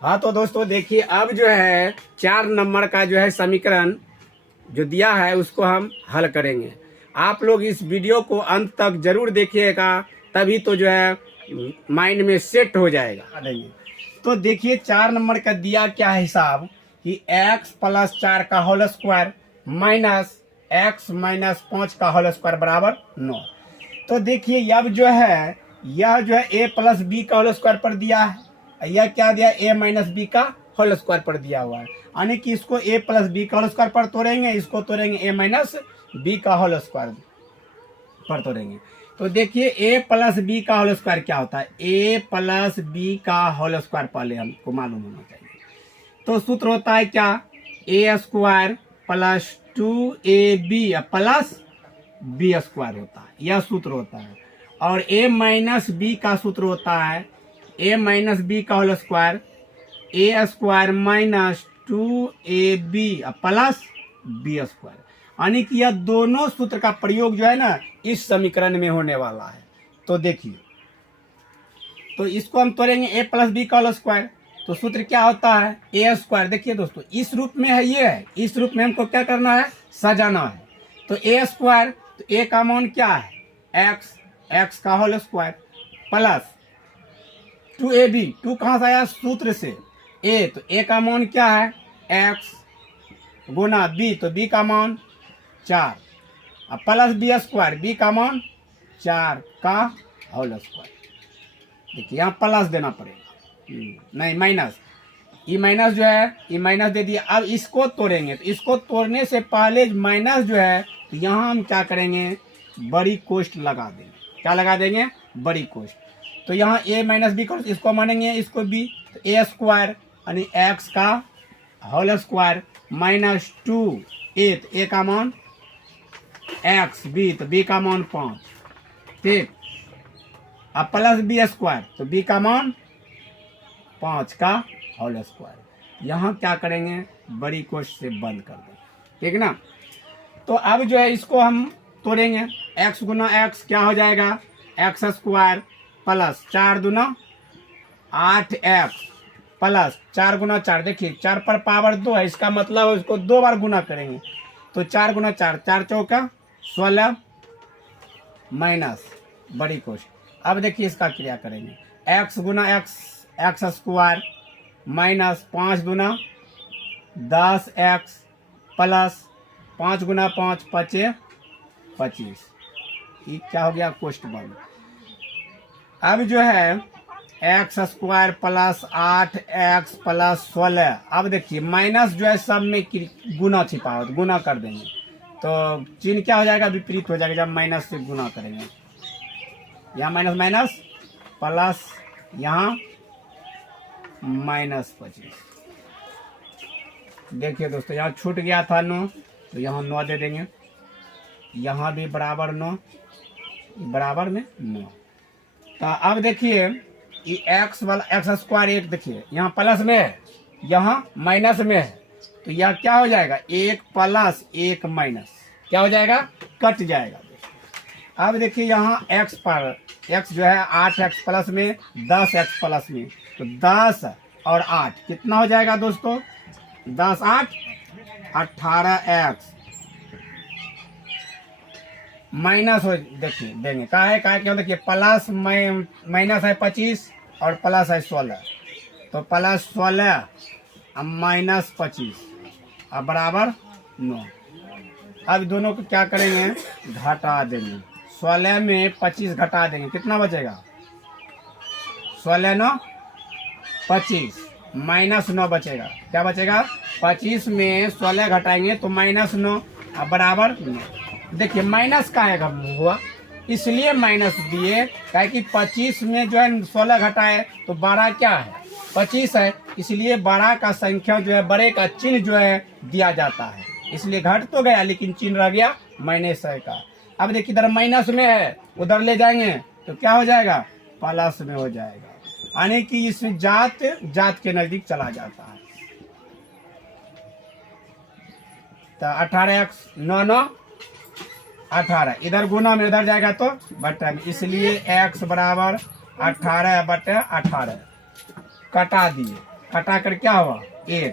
हाँ तो दोस्तों देखिए, अब जो है 4 नंबर का जो है समीकरण जो दिया है उसको हम हल करेंगे। आप लोग इस वीडियो को अंत तक जरूर देखिएगा, तभी तो जो है माइंड में सेट हो जाएगा। तो देखिए 4 नंबर का दिया क्या है हिसाब कि x प्लस 4 का whole square minus x minus 5 का होल स्क्वायर बराबर 9। तो देखिए अब जो है यह जो है a प्लस बी का होल स्क्वायर पर दिया है, यह क्या दिया a माइनस बी का होल स्क्वायर पर दिया हुआ है, यानी कि इसको a प्लस बी का होल स्क्वायर पर तोड़ेंगे, इसको तोड़ेंगे a माइनस बी का होल स्क्वायर पर तोड़ेंगे। तो देखिए a प्लस बी का होल स्क्वायर क्या होता है, a प्लस बी का होल स्क्वायर पहले हमको मालूम होना चाहिए। तो सूत्र होता है क्या, a square plus 2ab plus b square होता है, यह सूत्र होता है। और a माइनस बी का सूत्र होता है a माइनस बी का whole square a square minus 2ab plus b square, यानी कि यह दोनों सूत्र का प्रयोग जो है ना इस समीकरण में होने वाला है। तो देखिए, तो इसको हम तोड़ेंगे a प्लस बी का होल स्क्वायर, तो सूत्र क्या होता है a स्क्वायर। देखिए दोस्तों इस रूप में है, ये है, इस रूप में हमको क्या करना है, सजाना है। तो a स्क्वायर, तो a का मान क्या है x का होल स्क्वायर प्लस 2ab, 2 कहाँ से आया, सूत्र से a, तो a का मान क्या है x गुना b, तो b का मान 4 अब प्लस बी स्क्वायर, b का मान 4 का होल स्क्वायर। देखिए यहाँ प्लस देना पड़ेगा, नहीं माइनस, ये माइनस जो है ये माइनस दे दिया। अब इसको तोड़ेंगे, तो इसको तोड़ने से पहले माइनस जो है तो यहाँ हम क्या करेंगे, बड़ी कोष्ट लगा देंगे। क्या लगा देंगे, बड़ी कोष्ट। तो यहाँ a माइनस बी कोष्ट, इसको मानेंगे इसको b, तो a स्क्वायर यानी x का होल स्क्वायर माइनस 2a, तो a का मान x, b तो b का मान 5, ठीक। अब प्लस बी स्क्वायर, तो b का मान 5 का होल स्क्वायर। यहाँ क्या करेंगे, बड़ी कोष्ट से बंद कर देंगे, ठीक ना। तो अब जो है इसको हम तोड़ेंगे, x गुना x क्या हो जाएगा, x स्क्वायर प्लस 4 दूना 8x प्लस 4 गुना 4, देखिए 4 पर पावर 2 है, इसका मतलब है इसको 2 बार गुना करेंगे। तो 4 गुना 4, 4 चौका 16 माइनस बड़ी कोष्ट। अब देखिए इसका क्रिया करेंगे, x गुना x स्क्वायर माइनस 5 गुना 10x प्लस 5 गुना 5 5 25, ये क्या हो गया, कोष्ट बंद। अब जो है x square plus 8x plus 16, अब देखिए माइनस जो है सब में गुना छिपा हो, गुना कर देंगे तो चिन्ह क्या हो जाएगा, विपरीत हो जाएगा जब माइनस से गुना करेंगे। यहाँ माइनस माइनस प्लस, यहाँ माइनस 25। देखिए दोस्तों यहाँ छूट गया था 9, तो यहाँ 9 दे देंगे, यहाँ भी बराबर 9, बराबर में 9। तो अब देखिए ये x वाला x स्क्वायर, एक देखिए यहाँ प्लस में है, यहाँ माइनस में है, तो यह क्या हो जाएगा, 1 प्लस 1 माइनस, क्या हो जाएगा, कट जाएगा। अब देखिए यहाँ x पर, x जो है 8x प्लस में 10x प्लस में, तो 10 और 8 कितना हो जाएगा दोस्तों, 10 8 18x माइनस हो, देखिए देंगे का है क्यों, देखिए प्लस माइनस है 25 और प्लस है 16, तो प्लस 16 माइनस 25 अब बराबर 9। अब दोनों को क्या करेंगे, घटा देंगे, 16 में 25 घटा देंगे, कितना बचेगा, 16 9 25 माइनस 9 बचेगा, क्या बचेगा, 25 में 16 घटाएंगे तो माइनस 9 अब बराबर 9। देखिए माइनस का है हुआ, इसलिए माइनस दिए, क्या कि 25 में जो है 16 घटाए तो 12 क्या है, 25 है, इसलिए 12 का संख्या जो है, बड़े का चिन्ह जो है दिया जाता है, इसलिए घट तो गया लेकिन चिन्ह रह गया माइनस का। अब देखिए इधर माइनस में है, उधर ले जाएंगे तो क्या हो जाएगा, प्लस में हो जाएगा, यानी कि इसमें जात के नजदीक चला जाता है। तो 18x 9 9 18, इधर गुना में उधर जाएगा तो बटा में, इसलिए x बराबर 18 बटे 18 कटा दिए। कटा कर क्या हुआ 1,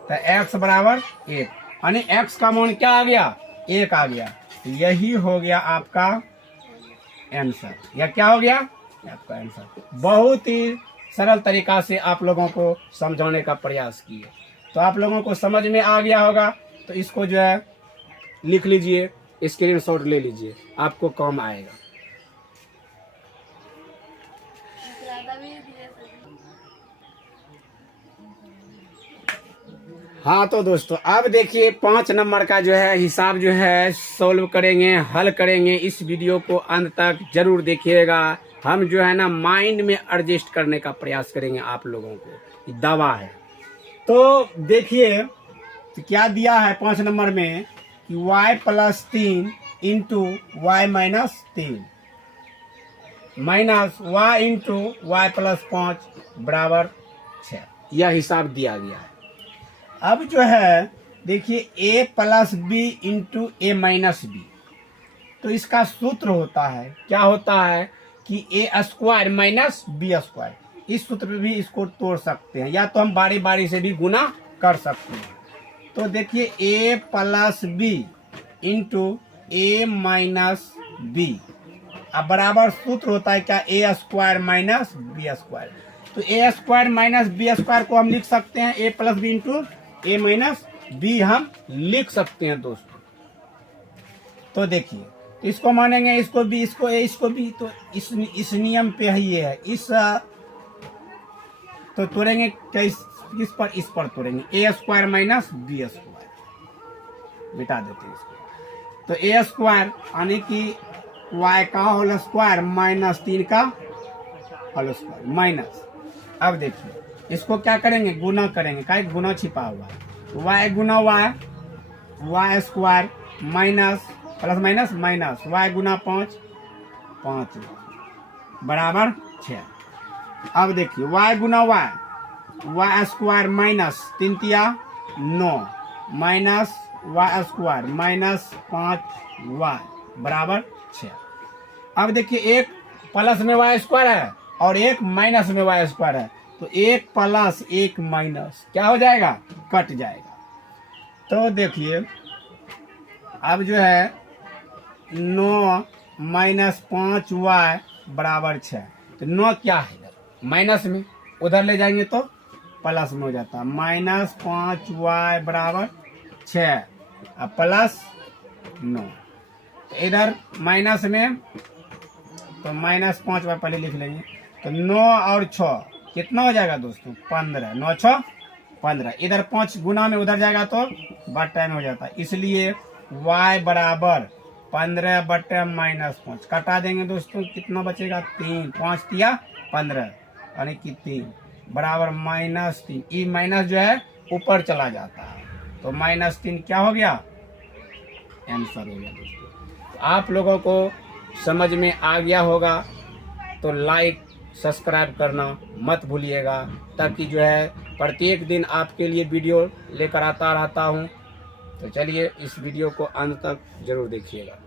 तो x बराबर 1, यानी x का मान क्या आ गया 1 आ गया। तो यही हो गया आपका आंसर। यह क्या हो गया आपका आंसर। बहुत ही सरल तरीका से आप लोगों को समझाने का प्रयास किए, तो आप लोगों को समझ में आ गया होगा। तो इसको जो है लिख लीजिए, स्क्रीनशॉट ले लीजिए, आपको काम आएगा। हाँ तो दोस्तों अब देखिए 5 नंबर का जो है हिसाब जो है सॉल्व करेंगे, हल करेंगे। इस वीडियो को अंत तक जरूर देखिएगा। हम जो है ना माइंड में एडजस्ट करने का प्रयास करेंगे आप लोगों को, दावा है। तो देखिए तो क्या दिया है 5 नंबर में कि y + 3 into y - 3 minus y into y + 5 बराबर 6। यह हिसाब दिया गया है। अब जो है देखिए a + b into a - b, तो इसका सूत्र होता है, क्या होता है कि a² - b²। इस सूत्र में भी इसको तोड़ सकते हैं, या तो हम बारी बारी से भी गुना कर सकते हैं। तो देखिए a + b into a - b, अब बराबर सूत्र होता है क्या a² - b²। तो a² - b² को हम लिख सकते हैं a + b into a - b हम लिख सकते हैं दोस्तों। तो देखिए इसको मानेंगे, इसको भी, इसको a, इसको भी, तो इस नियम पे ही ये है। इस तो तोड़ेंगे किस पर, इस पर तोड़ेंगे a² - b², मिटा देते हैं इसको। तो a² यानी कि y का होल स्क्वायर -3 का होल स्क्वायर माइनस। अब देखिए इसको क्या करेंगे, गुना करेंगे, क्या गुना छिपा हुआ है, y गुना y² minus plus minus minus y गुना 5 बराबर 6। अब देखिए y गुना y² minus 3 × 9 minus y² minus 5y बराबर 6। अब देखिए एक प्लस में y² है और एक माइनस में y² है, तो 1 + 1 माइनस क्या हो जाएगा, कट जाएगा। तो देखिए अब जो है 9 - 5y बराबर 6। तो 9 क्या है इधर माइनस में, उधर ले जाएंगे तो प्लस में हो जाता है। -5y बराबर 6 और प्लस 9, इधर माइनस में तो -5y पहले लिख लेंगे। तो 9 और 6 कितना हो जाएगा दोस्तों, 15। 9 × 6 15, इधर 5 गुना में उधर जाएगा तो बट्टा में हो जाता है। इसलिए y बराबर 15 बट्टा -5 कटा देंगे दोस्तों, कितना बचेगा 3, 5 × 15 यानी कि 3 बराबर -3। ये माइनस जो है ऊपर चला जाता है, तो -3 क्या हो गया, आंसर हो गया दोस्तों। तो आप लोगों को समझ में आ गया होगा, तो लाइक सब्सक्राइब करना मत भूलिएगा, ताकि जो है प्रत्येक दिन आपके लिए वीडियो लेकर आता रहता हूँ। तो चलिए इस वीडियो को अंत तक जरूर देखिएगा।